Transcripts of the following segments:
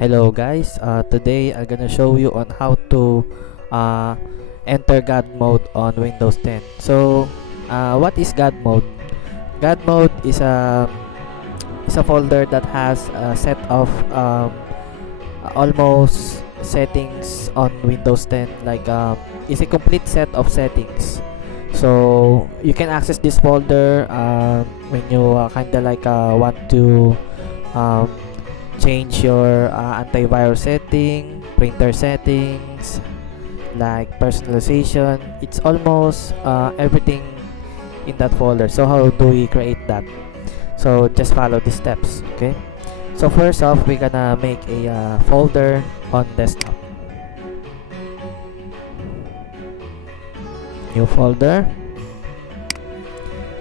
Hello guys, today I'm gonna show you on how to uh, enter God mode on Windows 10. So, what is God mode? God mode is a folder that has a set of almost settings on Windows 10. It's a complete set of settings. So you can access this folder when you want to um, change your antivirus setting, printer settings, like personalization. It's almost everything in that folder. So how do we create that? So just follow the steps. Okay, so first off, we're gonna make a folder on desktop. New folder,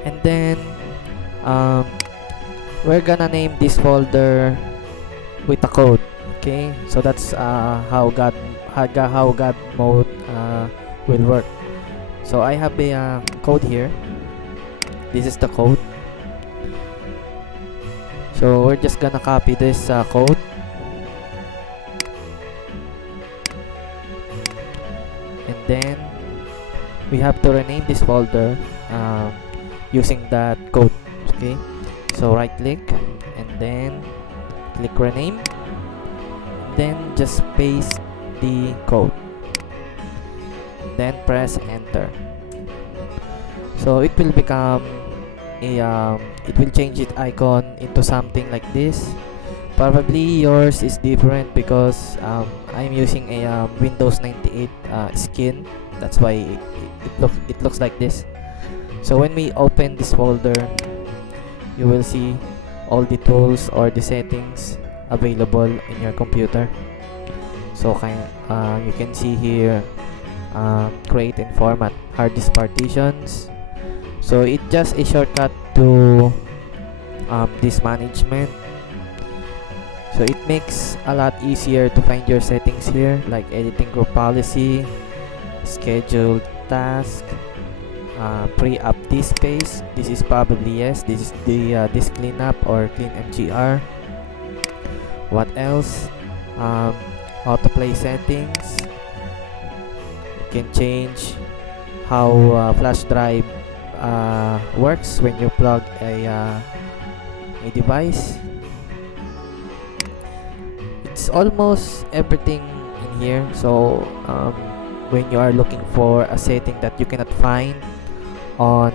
and then um, we're gonna name this folder with a code. Okay, so that's how God mode will work. So I have a code here. This is the code. So we're just gonna copy this code, and then we have to rename this folder using that code. Okay, so right click and then click rename, then just paste the code, then press enter. So it will become it will change its icon into something like this. Probably yours is different because I'm using a Windows 98 skin. That's why it looks like this. So when we open this folder, you will see all the tools or the settings available in your computer. So you can see here, create and format hard disk partitions. So it's just a shortcut to this management. So it makes a lot easier to find your settings here, like editing group policy, scheduled task, pre-up disk space. This is probably yes. This is the disk cleanup or clean MGR. What else? Autoplay settings. You can change how flash drive works when you plug a device. It's almost everything in here. So when you are looking for a setting that you cannot find on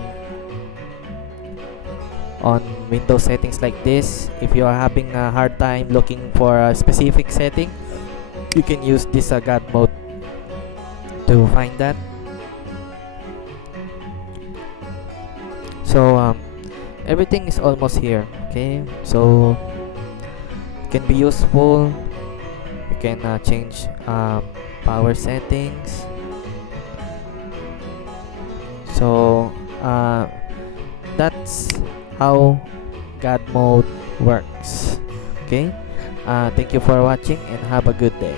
Windows settings like this, if you are having a hard time looking for a specific setting, you can use this God mode to find that. So everything is almost here. Okay, so it can be useful. You can change power settings. So that's how God mode works. Okay, thank you for watching and have a good day.